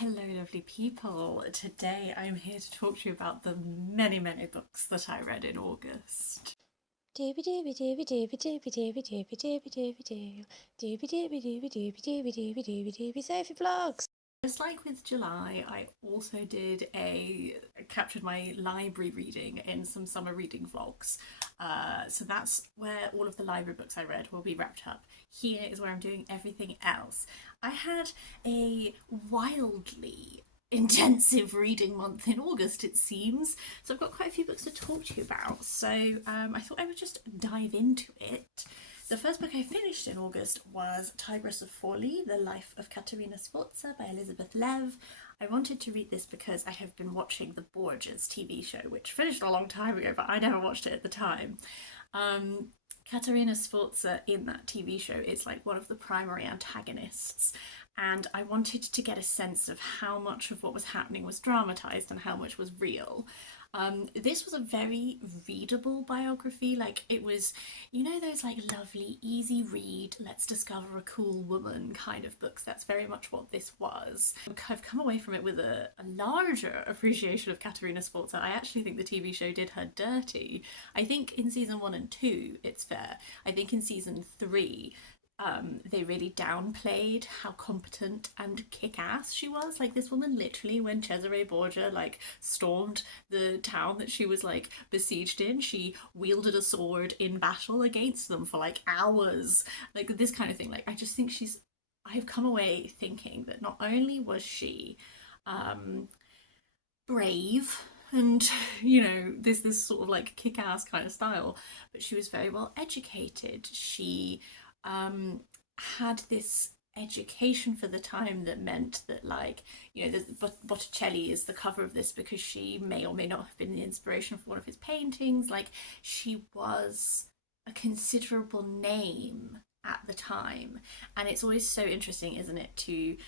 Hello, lovely people. Today I'm here to talk to you about the many, many books that I read in August. Doobie doobie doobie doobie doobie doobie doobie doobie doobie doo. Doobie doobie doobie doobie doobie doobie doobie doobie Sophie vlogs. Just like with July, I also captured my library reading in some summer reading vlogs. So that's where all of the library books I read will be wrapped up. Here is where I'm doing everything else. I had a wildly intensive reading month in August, it seems. So I've got quite a few books to talk to you about. So I thought I would just dive into it. The first book I finished in August was Tigress of Forli, The Life of Caterina Sforza by Elizabeth Lev. I wanted to read this because I have been watching the Borgias TV show, which finished a long time ago, but I never watched it at the time. Caterina Sforza in that TV show is like one of the primary antagonists, and I wanted to get a sense of how much of what was happening was dramatised and how much was real. This was a very readable biography. Like, it was, those like lovely, easy read, let's discover a cool woman kind of books. That's very much what this was. I've come away from it with a larger appreciation of Caterina Sforza. I actually think the TV show did her dirty. I think in season 1 and 2, it's fair. I think in season 3, they really downplayed how competent and kick-ass she was. Like, this woman literally, when Cesare Borgia like stormed the town that she was like besieged in, she wielded a sword in battle against them for like hours. Like, this kind of thing. Like, I just think I've come away thinking that not only was she brave and this sort of like kick-ass kind of style, but she was very well educated. She had this education for the time that meant that, like, Botticelli is the cover of this because she may or may not have been the inspiration for one of his paintings. Like, she was a considerable name at the time, and it's always so interesting, isn't it, to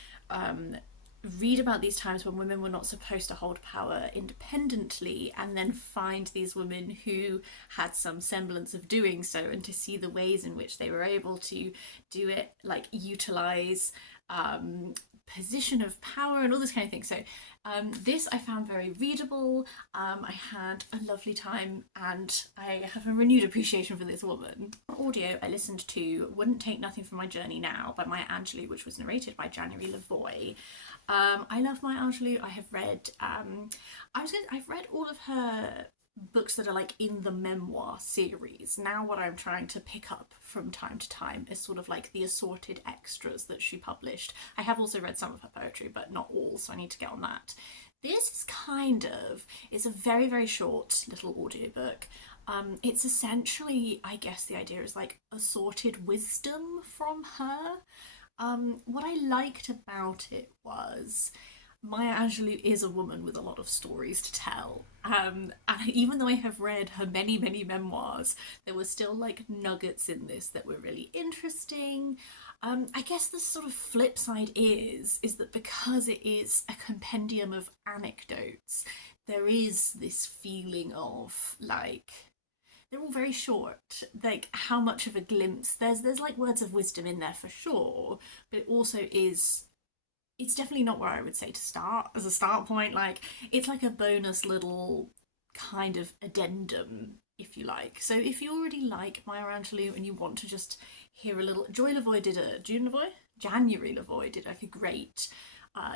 read about these times when women were not supposed to hold power independently, and then find these women who had some semblance of doing so, and to see the ways in which they were able to do it, like utilize position of power and all this kind of thing. So this I found very readable. I had a lovely time, and I have a renewed appreciation for this woman. Audio, I listened to Wouldn't Take Nothing from My Journey Now by Maya Angelou, which was narrated by January Lavoie. I love Maya Angelou. I have read I've read all of her books that are like in the memoir series. Now what I'm trying to pick up from time to time is sort of like the assorted extras that she published. I have also read some of her poetry, but not all, so I need to get on that. This is it's a very, very short little audiobook. It's essentially, I guess the idea is like assorted wisdom from her. What I liked about it was Maya Angelou is a woman with a lot of stories to tell. And even though I have read her many, many memoirs, there were still like nuggets in this that were really interesting. I guess the sort of flip side is that because it is a compendium of anecdotes, there is this feeling of like they're all very short. Like, how much of a glimpse? There's like words of wisdom in there for sure, but it also is. It's definitely not where I would say to start as a start point. Like, it's like a bonus little kind of addendum, if you like. So if you already like Maya Angelou and you want to just hear a little, January Lavoie did like a great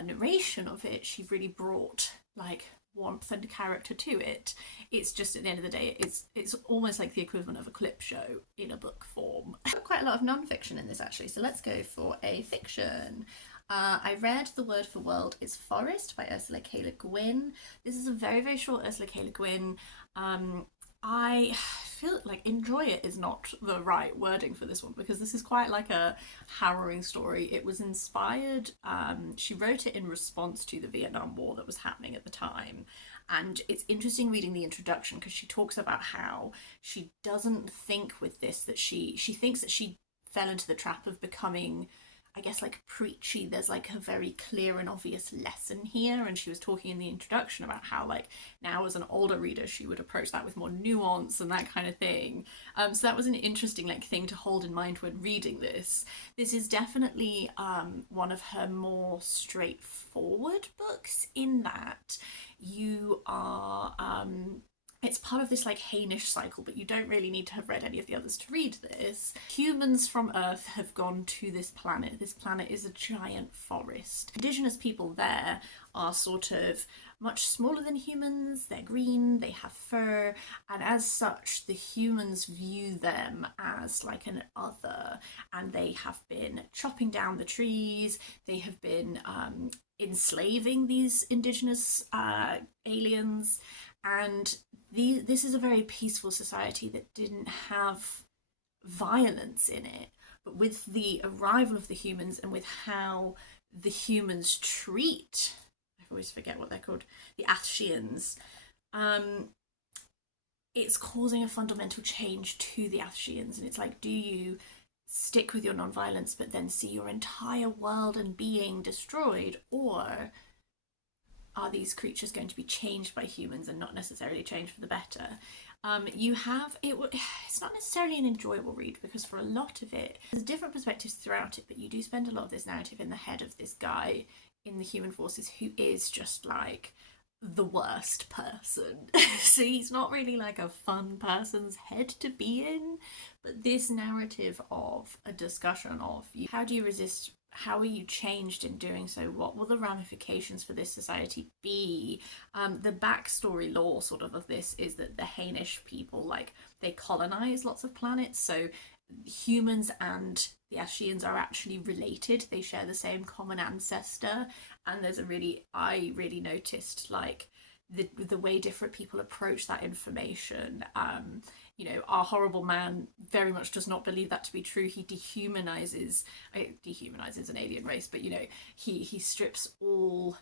narration of it. She really brought like warmth and character to it. It's just, at the end of the day, it's almost like the equivalent of a clip show in a book form. Quite a lot of non-fiction in this, actually, so let's go for a fiction. I read The Word for World is Forest by Ursula K. Le Guin. This is a very, very short Ursula K. Le Guin. I feel like enjoy it is not the right wording for this one, because this is quite like a harrowing story. It was inspired, she wrote it in response to the Vietnam War that was happening at the time. And it's interesting reading the introduction because she talks about how she doesn't think with this that she thinks that she fell into the trap of becoming I guess, like preachy. There's like a very clear and obvious lesson here, and she was talking in the introduction about how like now as an older reader she would approach that with more nuance and that kind of thing. So that was an interesting like thing to hold in mind when reading this. This is definitely one of her more straightforward books in that you are it's part of this like Hainish cycle, but you don't really need to have read any of the others to read this. Humans from Earth have gone to this planet. This planet is a giant forest. Indigenous people there are sort of much smaller than humans. They're green, they have fur, and as such the humans view them as like an other, and they have been chopping down the trees. They have been enslaving these indigenous aliens, and this is a very peaceful society that didn't have violence in it. But with the arrival of the humans and with how the humans treat, I always forget what they're called, the Athsheans, it's causing a fundamental change to the Athsheans. And it's like, do you stick with your non-violence but then see your entire world and being destroyed, or are these creatures going to be changed by humans and not necessarily changed for the better? You have it's not necessarily an enjoyable read, because for a lot of it there's different perspectives throughout it, but you do spend a lot of this narrative in the head of this guy in the human forces who is just like the worst person. So he's not really like a fun person's head to be in, but this narrative of a discussion of how do you resist, how are you changed in doing so, what will the ramifications for this society be. The backstory lore sort of this is that the Hainish people, like, they colonize lots of planets, so humans and the Ashians are actually related. They share the same common ancestor, and there's I really noticed like the way different people approach that information. Our horrible man very much does not believe that to be true. He dehumanizes an alien race, but he strips all.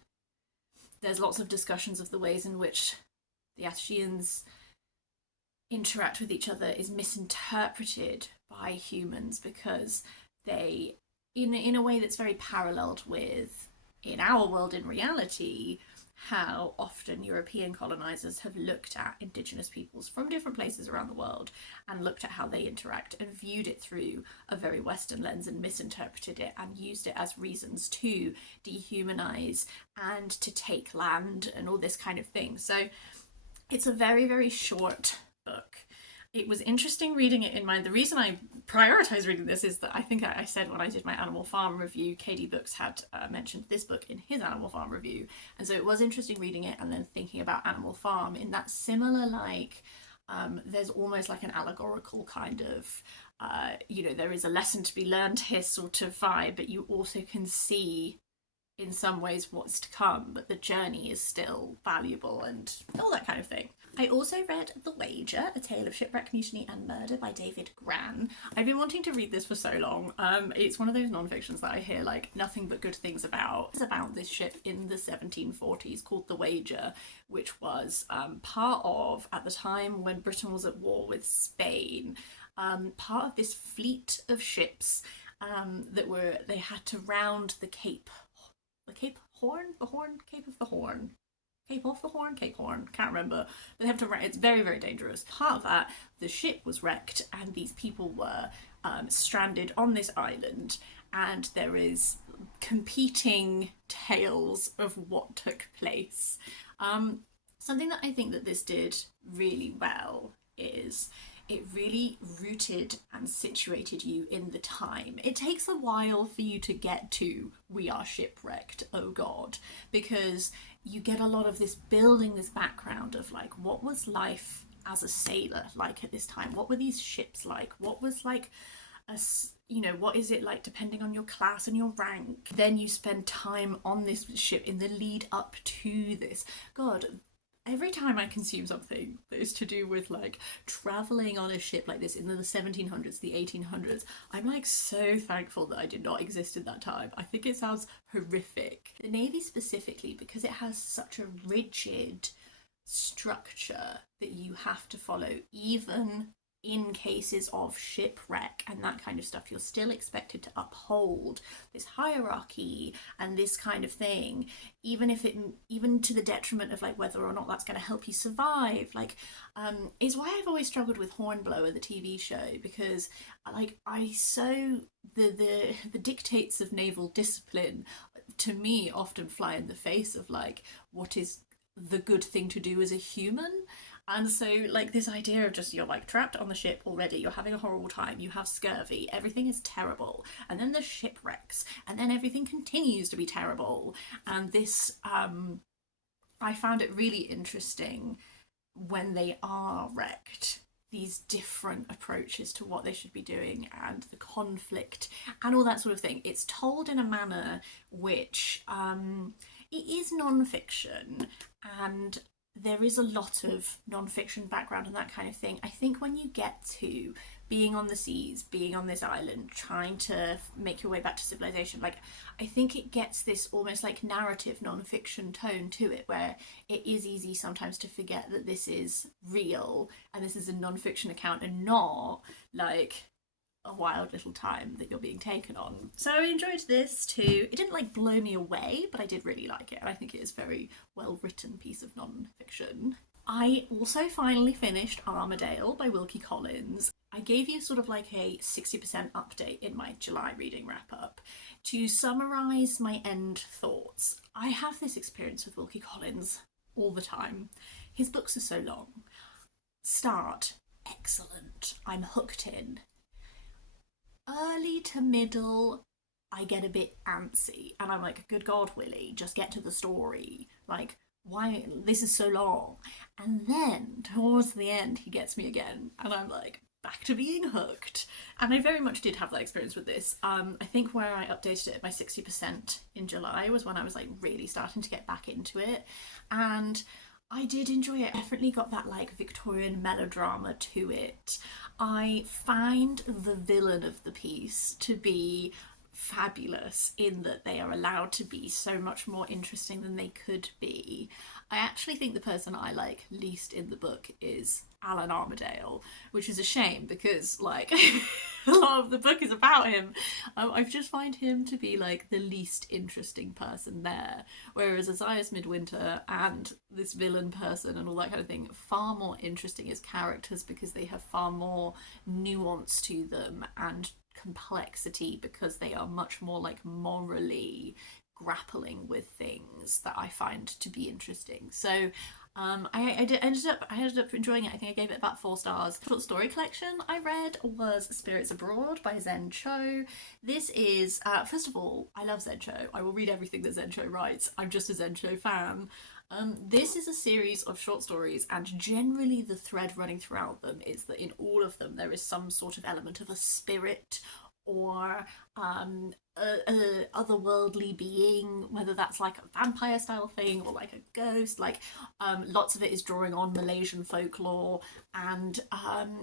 There's lots of discussions of the ways in which the Ashians interact with each other is misinterpreted by humans, because they, in a way that's very paralleled with in our world in reality, how often European colonizers have looked at indigenous peoples from different places around the world and looked at how they interact and viewed it through a very Western lens and misinterpreted it and used it as reasons to dehumanize and to take land and all this kind of thing. So it's a very, very short book. It was interesting reading it in mind. The reason I prioritize reading this is that I think I said when I did my Animal Farm review, KD Books had mentioned this book in his Animal Farm review. And so it was interesting reading it and then thinking about Animal Farm in that similar, like, there's almost like an allegorical kind of, there is a lesson to be learned here sort of vibe, but you also can see in some ways what's to come, but the journey is still valuable and all that kind of thing. I also read The Wager, A Tale of Shipwreck, Mutiny and Murder by David Grann. I've been wanting to read this for so long. It's one of those non-fictions that I hear like nothing but good things about. It's about this ship in the 1740s called The Wager, which was part of, at the time when Britain was at war with Spain, part of this fleet of ships they had to round the Cape Cape off the Horn, Cape Horn, can't remember. But they have to. It's very, very dangerous. Part of that, the ship was wrecked, and these people were stranded on this island. And there is competing tales of what took place. Something that I think that this did really well is it really rooted and situated you in the time. It takes a while for you to get to we are shipwrecked, oh god, because you get a lot of this building this background of like, what was life as a sailor like at this time? What were these ships like? What was like what is it like depending on your class and your rank? Then you spend time on this ship in the lead up to this. God, every time I consume something that is to do with like traveling on a ship like this in the 1700s, the 1800s, I'm like so thankful that I did not exist in that time. I think it sounds horrific. The Navy specifically, because it has such a rigid structure that you have to follow, even in cases of shipwreck and that kind of stuff, you're still expected to uphold this hierarchy and this kind of thing, even to the detriment of like whether or not that's going to help you survive. Like, is why I've always struggled with Hornblower, the TV show, because like the dictates of naval discipline to me often fly in the face of like what is the good thing to do as a human. And so, like, this idea of just you're like trapped on the ship already, you're having a horrible time, you have scurvy, everything is terrible, and then the ship wrecks, and then everything continues to be terrible. And this, I found it really interesting when they are wrecked, these different approaches to what they should be doing and the conflict and all that sort of thing. It's told in a manner which it is non-fiction, and there is a lot of non-fiction background and that kind of thing. I think when you get to being on the seas, being on this island, trying to make your way back to civilization, like, I think it gets this almost like narrative non-fiction tone to it, where it is easy sometimes to forget that this is real and this is a non-fiction account and not like a wild little time that you're being taken on. So I enjoyed this too. It didn't like blow me away, but I did really like it, and I think it is a very well written piece of non-fiction. I also finally finished Armadale by Wilkie Collins. I gave you sort of like a 60% update in my July reading wrap up. To summarise my end thoughts, I have this experience with Wilkie Collins all the time. His books are so long. Start, excellent, I'm hooked in. Early to middle, I get a bit antsy, and I'm like, good God, Willie, just get to the story. Like, why, this is so long. And then towards the end, he gets me again, and I'm like, back to being hooked. And I very much did have that experience with this. I think where I updated it at my 60% in July was when I was like really starting to get back into it, and I did enjoy it. Definitely got that like Victorian melodrama to it. I find the villain of the piece to be fabulous in that they are allowed to be so much more interesting than they could be. I actually think the person I like least in the book is Alan Armadale, which is a shame because like a lot of the book is about him. I just find him to be like the least interesting person there, whereas Isaias Midwinter and this villain person and all that kind of thing, far more interesting as characters because they have far more nuance to them and complexity, because they are much more like morally grappling with things that I find to be interesting. So I ended up enjoying it. I think I gave it about 4 stars. The short story collection I read was Spirits Abroad by Zen Cho. This is, first of all, I love Zen Cho. I will read everything that Zen Cho writes. I'm just a Zen Cho fan. This is a series of short stories, and generally the thread running throughout them is that in all of them there is some sort of element of a spirit or a otherworldly being, whether that's like a vampire style thing or like a ghost. Like lots of it is drawing on Malaysian folklore, and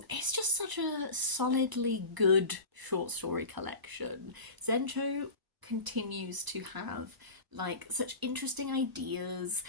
it's just such a solidly good short story collection. Zen Cho continues to have like such interesting ideas,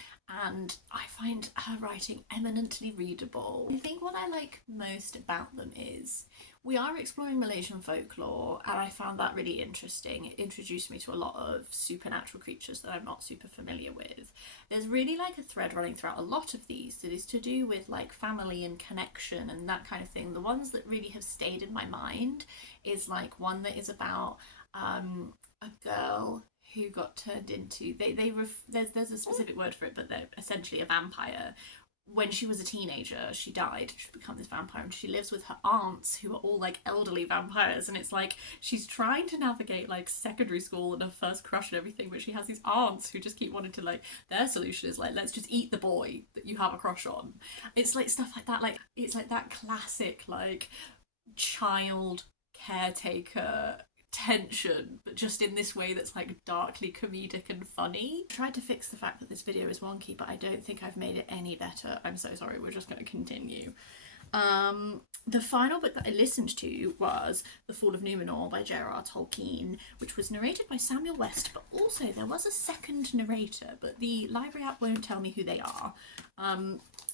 and I find her writing eminently readable. I think what I like most about them is we are exploring Malaysian folklore, and I found that really interesting. It introduced me to a lot of supernatural creatures that I'm not super familiar with. There's really like a thread running throughout a lot of these that is to do with like family and connection and that kind of thing. The ones that really have stayed in my mind is like one that is about a girl who got turned into, there's a specific word for it, but they're essentially a vampire. When she was a teenager, she died, she's become this vampire, and she lives with her aunts who are all like elderly vampires, and it's like she's trying to navigate like secondary school and her first crush and everything, but she has these aunts who just keep wanting to, like, their solution is like, let's just eat the boy that you have a crush on. It's like stuff like that, like it's like that classic like child caretaker tension, but just in this way that's like darkly comedic and funny. I tried to fix the fact that this video is wonky, but I don't think I've made it any better. I'm so sorry, we're just going to continue. The final book that I listened to was The Fall of Numenor by J.R.R. Tolkien, which was narrated by Samuel West, but also there was a second narrator, but the library app won't tell me who they are.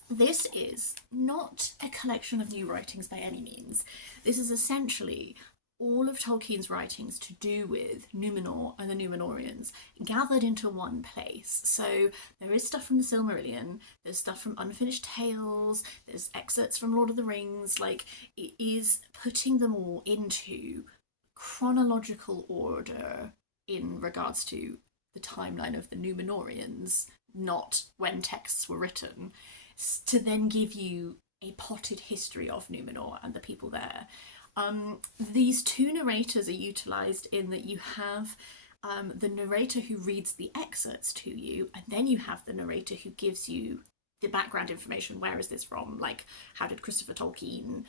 This is not a collection of new writings by any means. This is essentially all of Tolkien's writings to do with Numenor and the Numenorians gathered into one place. So there is stuff from the Silmarillion, there's stuff from Unfinished Tales, there's excerpts from Lord of the Rings. Like, it is putting them all into chronological order in regards to the timeline of the Numenorians, not when texts were written, to then give you a potted history of Numenor and the people there. These two narrators are utilised in that you have the narrator who reads the excerpts to you, and then you have the narrator who gives you the background information. Where is this from? Like, how did Christopher Tolkien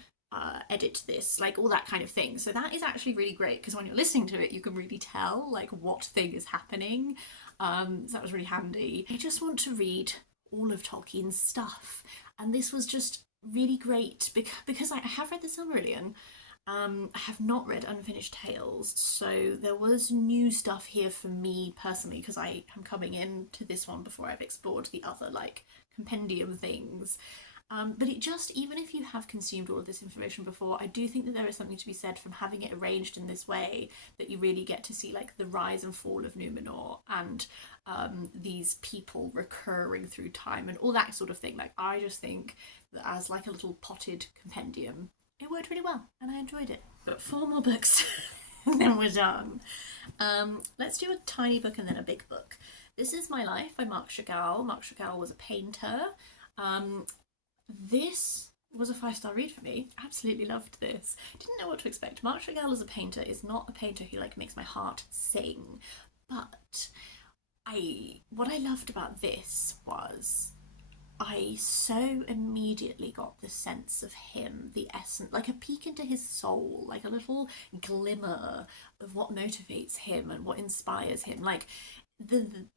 edit this? Like, all that kind of thing. So that is actually really great, because when you're listening to it, you can really tell like what thing is happening. So that was really handy. I just want to read all of Tolkien's stuff, and this was just really great because I have read the Silmarillion. I have not read Unfinished Tales, so there was new stuff here for me personally, because I am coming into this one before I've explored the other like compendium things. But it just, even if you have consumed all of this information before, I do think that there is something to be said from having it arranged in this way, that you really get to see like the rise and fall of Numenor, and these people recurring through time and all that sort of thing. Like, I just think that as like a little potted compendium, it worked really well and I enjoyed it. But 4 more books and then we're done. Let's do a tiny book and then a big book. This is My Life by Marc Chagall. Marc Chagall was a painter. This was a 5-star read for me. Absolutely loved this. Didn't know what to expect. Marc Chagall as a painter is not a painter who like makes my heart sing, but what I loved about this was I so immediately got the sense of him, the essence, like a peek into his soul, like a little glimmer of what motivates him and what inspires him. Like,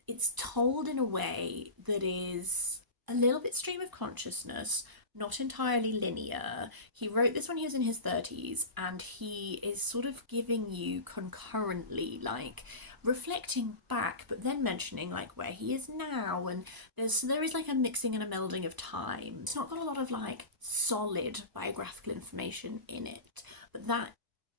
it's told in a way that is a little bit stream of consciousness, not entirely linear. He wrote this when he was in his 30s, and he is sort of giving you concurrently, like, reflecting back, but then mentioning like where he is now, and there is like a mixing and a melding of time. It's not got a lot of like solid biographical information in it, but that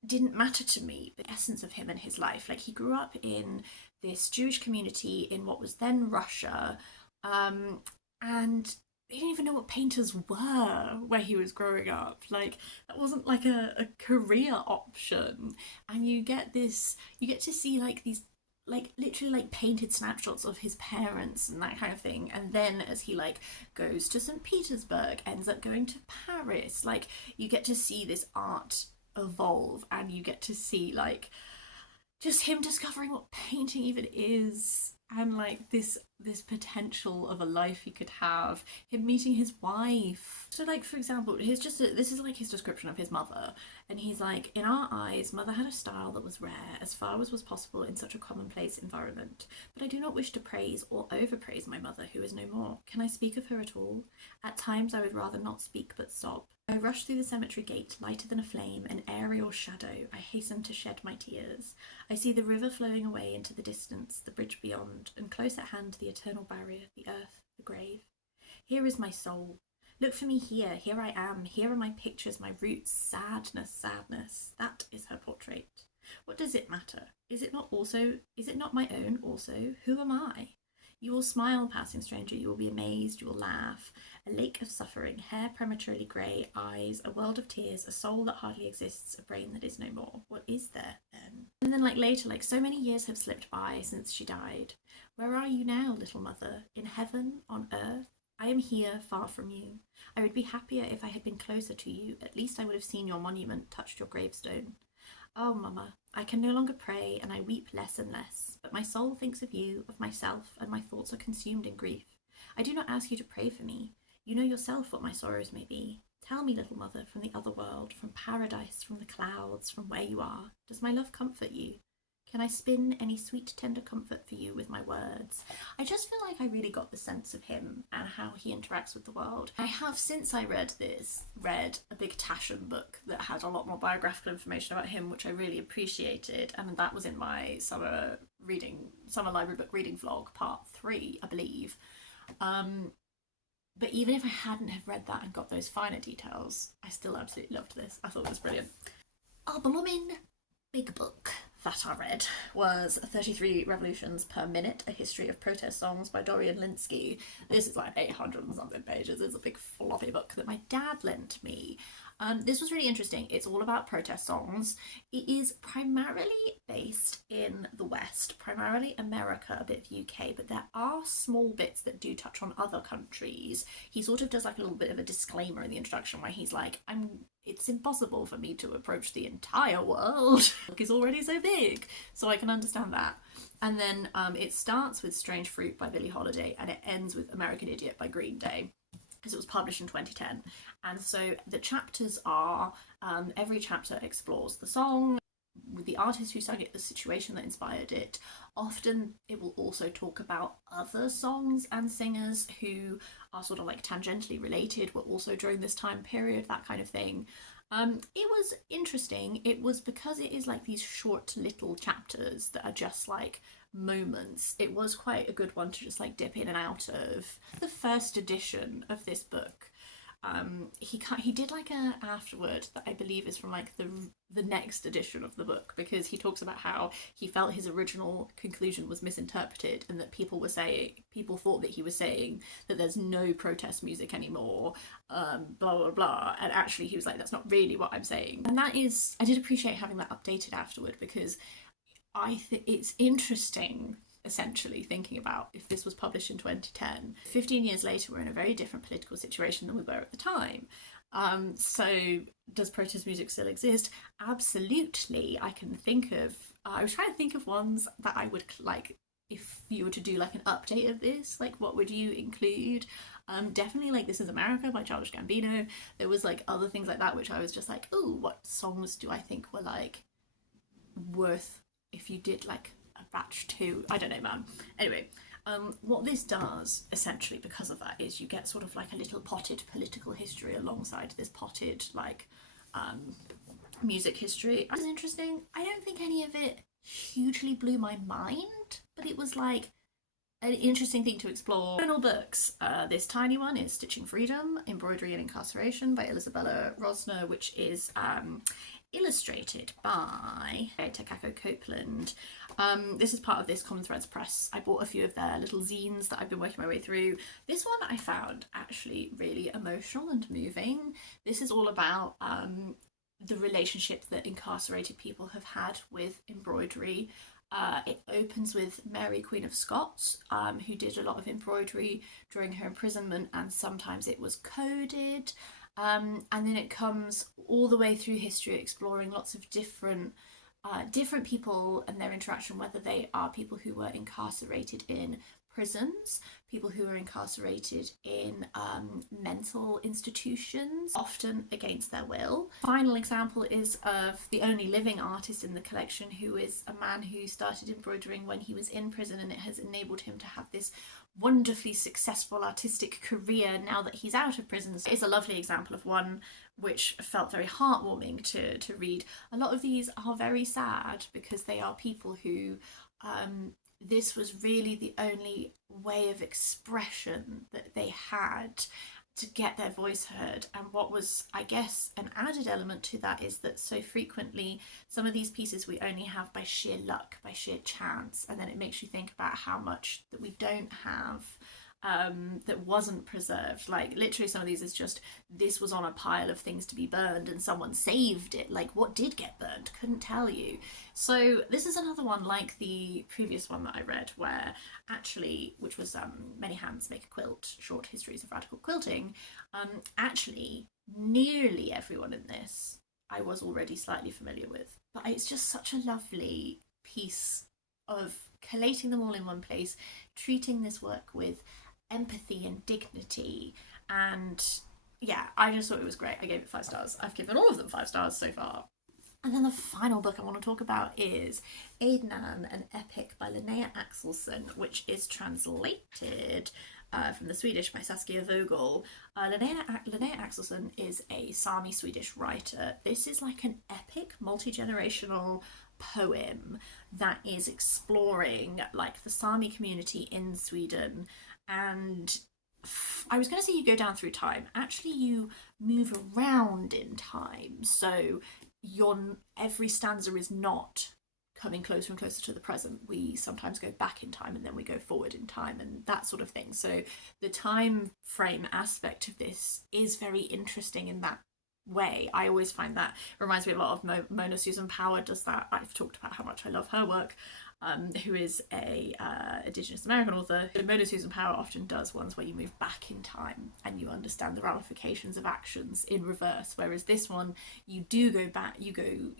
didn't matter to me. The essence of him and his life, like, he grew up in this Jewish community in what was then Russia, and he didn't even know what painters were where he was growing up. Like, that wasn't like a career option. And you get to see like these like literally like painted snapshots of his parents and that kind of thing, and then as he like goes to St. Petersburg, ends up going to Paris, like, you get to see this art evolve, and you get to see like just him discovering what painting even is, and like this potential of a life he could have, him meeting his wife. So like, for example, this is like his description of his mother, and he's like, in our eyes mother had a style that was rare as far as was possible in such a commonplace environment, but I do not wish to praise or overpraise my mother who is no more. Can I speak of her at all? At times I would rather not speak but sob. I rush through the cemetery gate, lighter than a flame, an aerial shadow. I hasten to shed my tears. I see the river flowing away into the distance, the bridge beyond, and close at hand the eternal barrier, the earth, the grave. Here is my soul. Look for me here. Here I am. Here are my pictures, my roots. Sadness, sadness. That is her portrait. What does it matter? Is it not my own also? Who am I? You will smile, passing stranger, you will be amazed, you will laugh. A lake of suffering, hair prematurely grey, eyes, a world of tears, a soul that hardly exists, a brain that is no more. What is there, then? And then like later, like, so many years have slipped by since she died. Where are you now, little mother? In heaven? On earth? I am here, far from you. I would be happier if I had been closer to you. At least I would have seen your monument, touched your gravestone. Oh, Mama, I can no longer pray, and I weep less and less, but my soul thinks of you, of myself, and my thoughts are consumed in grief. I do not ask you to pray for me. You know yourself what my sorrows may be. Tell me, little mother, from the other world, from paradise, from the clouds, from where you are, does my love comfort you? Can I spin any sweet, tender comfort for you with my words? I just feel like I really got the sense of him and how he interacts with the world. I have, since I read this, read a big Taschen book that had a lot more biographical information about him, which I really appreciated, and that was in my summer library book reading vlog, part 3, I believe. But even if I hadn't have read that and got those finer details, I still absolutely loved this. I thought it was brilliant. A blooming big book that I read was 33 Revolutions per Minute, A History of Protest Songs by Dorian Lynskey. This is like 800 and something pages. It's a big floppy book that my dad lent me. This was really interesting. It's all about protest songs. It is primarily based in the West, primarily America, a bit of UK, but there are small bits that do touch on other countries. He sort of does like a little bit of a disclaimer in the introduction where he's like, it's impossible for me to approach the entire world. It's already so big, so I can understand that. And then it starts with Strange Fruit by Billie Holiday and it ends with American Idiot by Green Day, because it was published in 2010. And so the chapters are, every chapter explores the song, the artist who sang it, the situation that inspired it. Often it will also talk about other songs and singers who are sort of like tangentially related, were also during this time period, that kind of thing. It was interesting. It was because it is like these short little chapters that are just like moments. It was quite a good one to just like dip in and out of. The first edition of this book, he did like an afterword that I believe is from like the next edition of the book, because he talks about how he felt his original conclusion was misinterpreted and that people thought that he was saying that there's no protest music anymore, blah blah blah, and actually he was like, that's not really what I'm saying. And that is, I did appreciate having that updated afterward, because I think it's interesting, essentially thinking about if this was published in 2010. 15 years later, we're in a very different political situation than we were at the time. So does protest music still exist? Absolutely. I can think of, I was trying to think of ones that I would like, if you were to do like an update of this, like what would you include? Definitely like This Is America by Childish Gambino. There was like other things like that which I was just like, oh, what songs do I think were like worth if you did like a batch 2? I don't know, man. Anyway, what this does essentially because of that is you get sort of like a little potted political history alongside this potted like music history. It's interesting. I don't think any of it hugely blew my mind, but it was like an interesting thing to explore. Journal books. This tiny one is Stitching Freedom, Embroidery and Incarceration by Isabella Rosner, which is illustrated by Takako Copeland. This is part of this Common Threads Press. I bought a few of their little zines that I've been working my way through. This one I found actually really emotional and moving. This is all about the relationship that incarcerated people have had with embroidery. It opens with Mary, Queen of Scots, who did a lot of embroidery during her imprisonment, and sometimes it was coded. And then it comes all the way through history, exploring lots of different people and their interaction, whether they are people who were incarcerated in prisons, people who were incarcerated in mental institutions, often against their will. Final example is of the only living artist in the collection, who is a man who started embroidering when he was in prison, and it has enabled him to have this wonderfully successful artistic career now that he's out of prison. So it's a lovely example of one which felt very heartwarming to read. A lot of these are very sad because they are people who this was really the only way of expression that they had to get their voice heard. And what was, I guess, an added element to that is that so frequently some of these pieces we only have by sheer luck, by sheer chance, and then it makes you think about how much that we don't have that wasn't preserved. Like literally some of these is just, this was on a pile of things to be burned and someone saved it. Like what did get burned? Couldn't tell you. So this is another one like the previous one that I read, where actually, which was Many Hands Make a Quilt, Short Histories of Radical Quilting. Actually nearly everyone in this I was already slightly familiar with, but it's just such a lovely piece of collating them all in one place, treating this work with empathy and dignity, and yeah, I just thought it was great. I gave it 5 stars. I've given all of them 5 stars so far. And then the final book I want to talk about is Aednan, an epic by Linnea Axelsson, which is translated from the Swedish by Saskia Vogel. Linnea Axelsson is a Sami Swedish writer. This is like an epic multi-generational poem that is exploring like the Sami community in Sweden and I was going to say you go down through time. Actually, you move around in time. So every stanza is not coming closer and closer to the present. We sometimes go back in time and then we go forward in time and that sort of thing. So the time frame aspect of this is very interesting in that way. I always find that reminds me a lot of Mona Susan Power does that. I've talked about how much I love her work. Who is a Indigenous American author. Mona Susan Power often does ones where you move back in time and you understand the ramifications of actions in reverse, whereas this one you do go back, you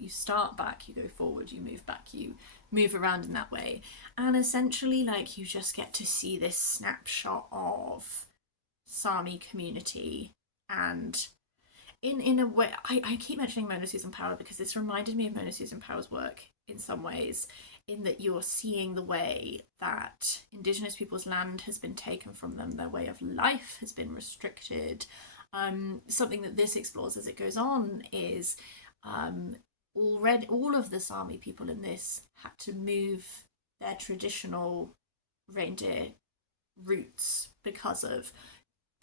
start back, you go forward, you move back, you move around in that way, and essentially like you just get to see this snapshot of Sami community. And in a way, I keep mentioning Mona Susan Power because this reminded me of Mona Susan Power's work in some ways, in that you're seeing the way that Indigenous people's land has been taken from them, their way of life has been restricted. Something that this explores as it goes on is already all of the Sami people in this had to move their traditional reindeer routes because of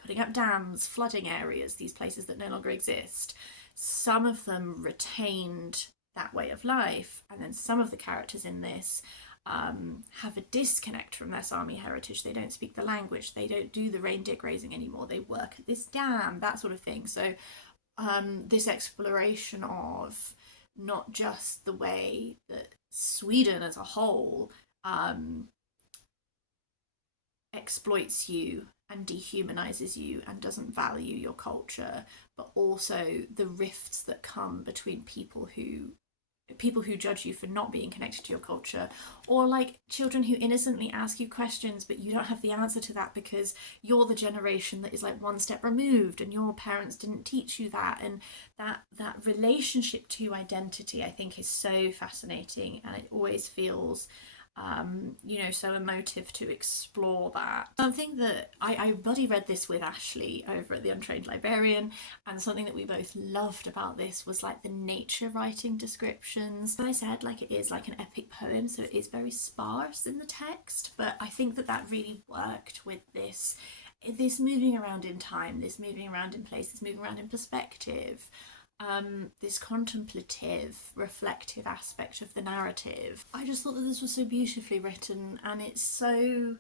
putting up dams, flooding areas, these places that no longer exist. Some of them retained that way of life, and then some of the characters in this have a disconnect from their Sami heritage. They don't speak the language, they don't do the reindeer grazing anymore, they work at this dam, that sort of thing. So this exploration of not just the way that Sweden as a whole exploits you and dehumanizes you and doesn't value your culture, but also the rifts that come between people who judge you for not being connected to your culture, or like children who innocently ask you questions but you don't have the answer to that because you're the generation that is like one step removed and your parents didn't teach you that. And that relationship to identity, I think, is so fascinating, and it always feels so emotive to explore that. Something that I buddy read this with Ashley over at the Untrained Librarian, and something that we both loved about this was like the nature writing descriptions. As I said, like it is like an epic poem, so it is very sparse in the text, but I think that really worked with this moving around in time, this moving around in place, this moving around in perspective. This contemplative, reflective aspect of the narrative. I just thought that this was so beautifully written, and it's so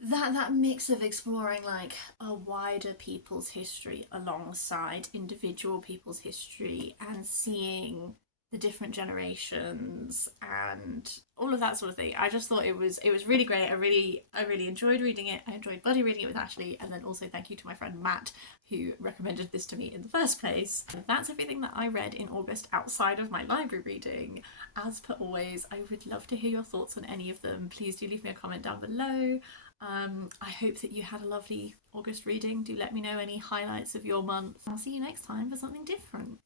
that mix of exploring like a wider people's history alongside individual people's history, and seeing the different generations and all of that sort of thing. I just thought it was really great. I really enjoyed reading it. I enjoyed buddy reading it with Ashley, and then also thank you to my friend Matt who recommended this to me in the first place. And that's everything that I read in August outside of my library reading. As per always, I would love to hear your thoughts on any of them. Please do leave me a comment down below. I hope that you had a lovely August reading. Do let me know any highlights of your month. I'll see you next time for something different.